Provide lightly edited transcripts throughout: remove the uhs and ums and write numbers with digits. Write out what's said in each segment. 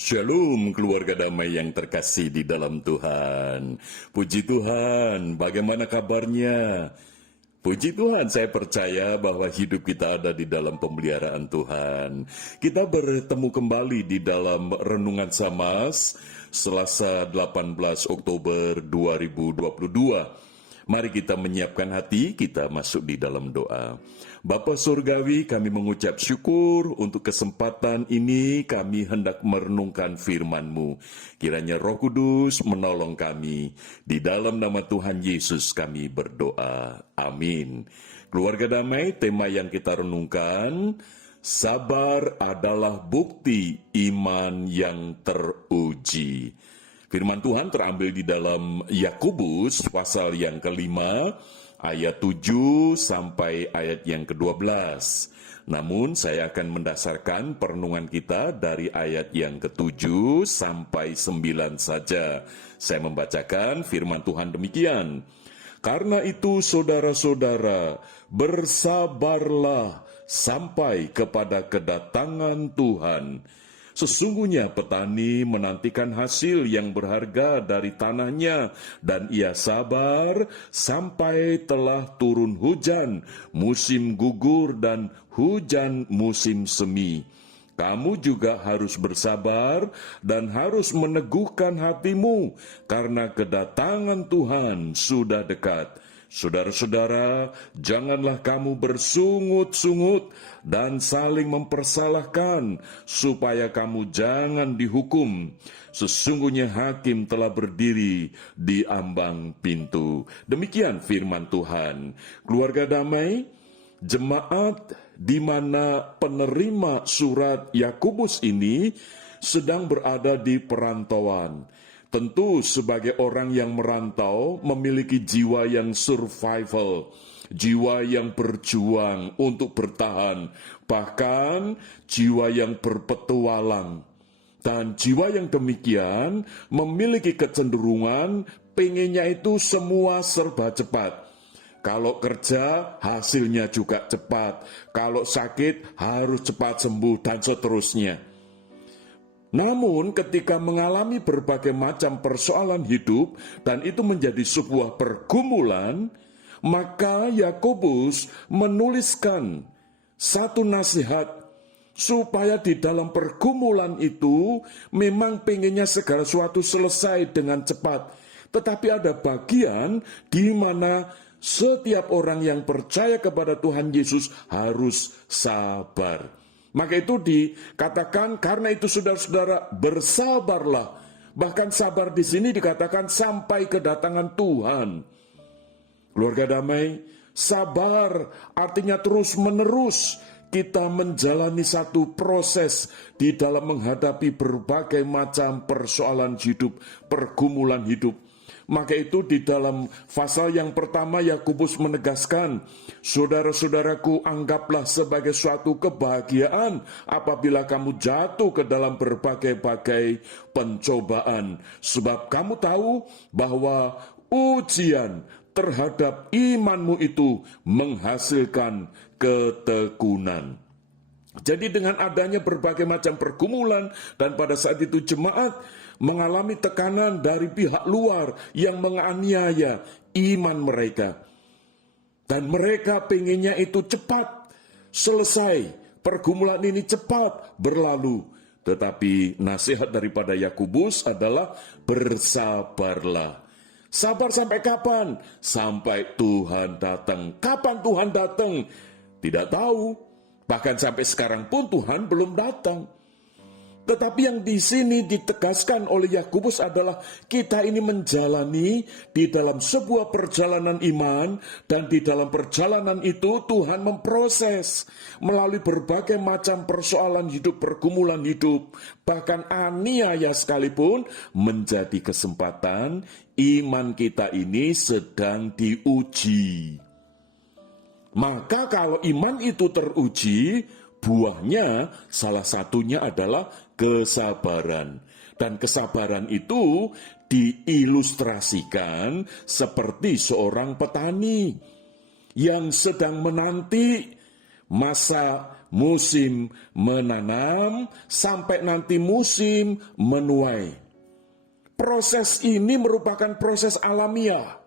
Shalom keluarga damai yang terkasih di dalam Tuhan. Puji Tuhan, bagaimana kabarnya? Puji Tuhan, saya percaya bahwa hidup kita ada di dalam pemeliharaan Tuhan. Kita bertemu kembali di dalam Renungan Samas, Selasa 18 Oktober 2022. Mari kita menyiapkan hati, kita masuk di dalam doa. Bapa Surgawi, kami mengucap syukur untuk kesempatan ini kami hendak merenungkan firman-Mu. Kiranya Roh Kudus menolong kami. Di dalam nama Tuhan Yesus kami berdoa. Amin. Keluarga damai, tema yang kita renungkan, sabar adalah bukti iman yang teruji. Firman Tuhan terambil di dalam Yakobus pasal yang kelima, ayat 7 sampai ayat yang ke-12. Namun saya akan mendasarkan perenungan kita dari ayat yang ke-7 sampai 9 saja. Saya membacakan firman Tuhan demikian. Karena itu saudara-saudara, bersabarlah sampai kepada kedatangan Tuhan. Sesungguhnya petani menantikan hasil yang berharga dari tanahnya, dan ia sabar sampai telah turun hujan, musim gugur dan hujan musim semi. Kamu juga harus bersabar dan harus meneguhkan hatimu, karena kedatangan Tuhan sudah dekat. Saudara-saudara, janganlah kamu bersungut-sungut dan saling mempersalahkan, supaya kamu jangan dihukum. Sesungguhnya hakim telah berdiri di ambang pintu. Demikian firman Tuhan. Keluarga damai, jemaat di mana penerima surat Yakobus ini sedang berada di perantauan. Tentu sebagai orang yang merantau memiliki jiwa yang survival, jiwa yang berjuang untuk bertahan, bahkan jiwa yang berpetualang. Dan jiwa yang demikian memiliki kecenderungan pengennya itu semua serba cepat. Kalau kerja hasilnya juga cepat, kalau sakit harus cepat sembuh dan seterusnya. Namun ketika mengalami berbagai macam persoalan hidup dan itu menjadi sebuah pergumulan, maka Yakobus menuliskan satu nasihat supaya di dalam pergumulan itu memang pengennya segala sesuatu selesai dengan cepat. Tetapi ada bagian di mana setiap orang yang percaya kepada Tuhan Yesus harus sabar. Maka itu dikatakan, karena itu saudara-saudara bersabarlah. Bahkan sabar di sini dikatakan sampai kedatangan Tuhan. Keluarga damai, sabar artinya terus-menerus kita menjalani satu proses di dalam menghadapi berbagai macam persoalan hidup, pergumulan hidup. Maka itu di dalam pasal yang pertama Yakobus menegaskan, saudara-saudaraku, anggaplah sebagai suatu kebahagiaan apabila kamu jatuh ke dalam berbagai-bagai pencobaan. Sebab kamu tahu bahwa ujian terhadap imanmu itu menghasilkan ketekunan. Jadi dengan adanya berbagai macam pergumulan dan pada saat itu jemaat mengalami tekanan dari pihak luar yang menganiaya iman mereka. Dan mereka pengennya itu cepat selesai, pergumulan ini cepat berlalu. Tetapi nasihat daripada Yakobus adalah bersabarlah. Sabar sampai kapan? Sampai Tuhan datang. Kapan Tuhan datang? Tidak tahu. Bahkan sampai sekarang pun Tuhan belum datang. Tetapi yang di sini ditegaskan oleh Yakobus adalah kita ini menjalani di dalam sebuah perjalanan iman, dan di dalam perjalanan itu Tuhan memproses melalui berbagai macam persoalan hidup, pergumulan hidup, bahkan aniaya sekalipun menjadi kesempatan iman kita ini sedang diuji. Maka kalau iman itu teruji, buahnya salah satunya adalah kesabaran. Dan kesabaran itu diilustrasikan seperti seorang petani yang sedang menanti masa musim menanam sampai nanti musim menuai. Proses ini merupakan proses alamiah,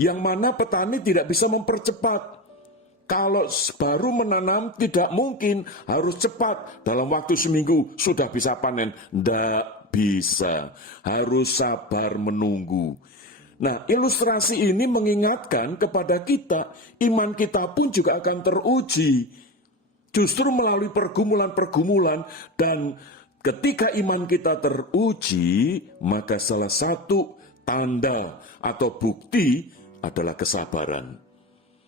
yang mana petani tidak bisa mempercepat. Kalau baru menanam tidak mungkin harus cepat, dalam waktu seminggu sudah bisa panen. Tidak bisa, harus sabar menunggu. Nah, ilustrasi ini mengingatkan kepada kita, iman kita pun juga akan teruji. Justru melalui pergumulan-pergumulan, dan ketika iman kita teruji, maka salah satu tanda atau bukti adalah kesabaran.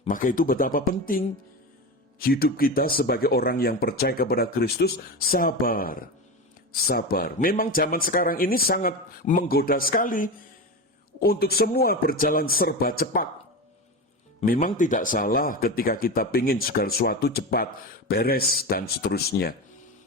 Maka itu betapa penting hidup kita sebagai orang yang percaya kepada Kristus, sabar. Sabar. Memang zaman sekarang ini sangat menggoda sekali untuk semua berjalan serba cepat. Memang tidak salah ketika kita ingin segala sesuatu cepat, beres, dan seterusnya.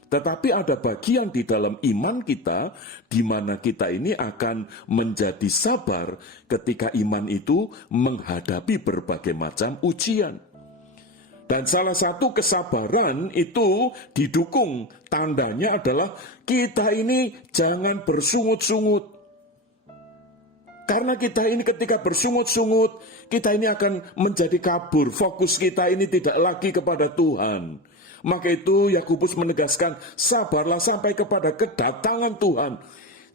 Tetapi ada bagian di dalam iman kita, di mana kita ini akan menjadi sabar ketika iman itu menghadapi berbagai macam ujian. Dan salah satu kesabaran itu didukung, tandanya adalah kita ini jangan bersungut-sungut. Karena kita ini ketika bersungut-sungut, kita ini akan menjadi kabur, fokus kita ini tidak lagi kepada Tuhan. Maka itu Yakobus menegaskan, sabarlah sampai kepada kedatangan Tuhan.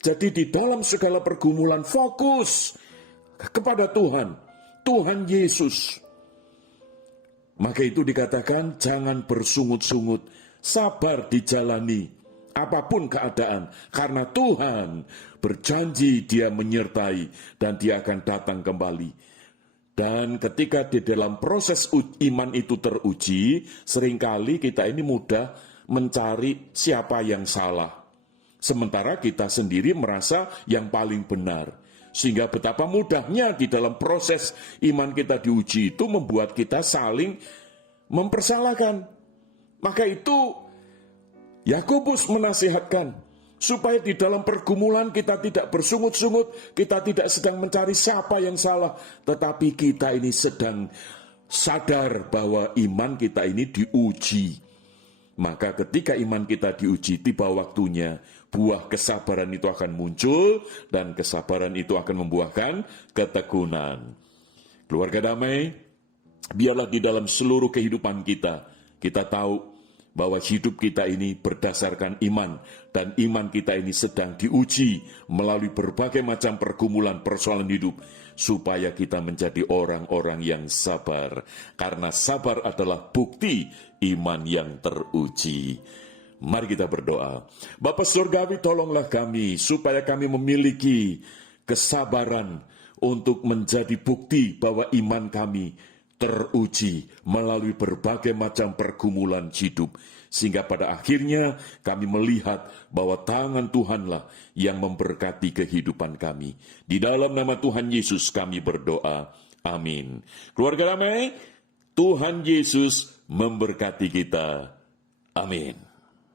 Jadi di dalam segala pergumulan fokus kepada Tuhan, Tuhan Yesus. Maka itu dikatakan jangan bersungut-sungut, sabar dijalani apapun keadaan. Karena Tuhan berjanji dia menyertai dan dia akan datang kembali. Dan ketika di dalam proses iman itu teruji, seringkali kita ini mudah mencari siapa yang salah. Sementara kita sendiri merasa yang paling benar. Sehingga betapa mudahnya di dalam proses iman kita diuji itu membuat kita saling mempersalahkan. Maka itu Yakobus menasihatkan, supaya di dalam pergumulan kita tidak bersungut-sungut, kita tidak sedang mencari siapa yang salah, tetapi kita ini sedang sadar bahwa iman kita ini diuji. Maka ketika iman kita diuji, tiba waktunya buah kesabaran itu akan muncul, dan kesabaran itu akan membuahkan ketekunan. Keluarga damai, biarlah di dalam seluruh kehidupan kita tahu bahwa hidup kita ini berdasarkan iman, dan iman kita ini sedang diuji melalui berbagai macam pergumulan persoalan hidup, supaya kita menjadi orang-orang yang sabar, karena sabar adalah bukti iman yang teruji. Mari kita berdoa. Bapa Surgawi, tolonglah kami supaya kami memiliki kesabaran untuk menjadi bukti bahwa iman kami teruji melalui berbagai macam pergumulan hidup, sehingga pada akhirnya kami melihat bahwa tangan Tuhanlah yang memberkati kehidupan kami. Di dalam nama Tuhan Yesus kami berdoa. Amin. Keluarga damai, Tuhan Yesus memberkati kita. Amin.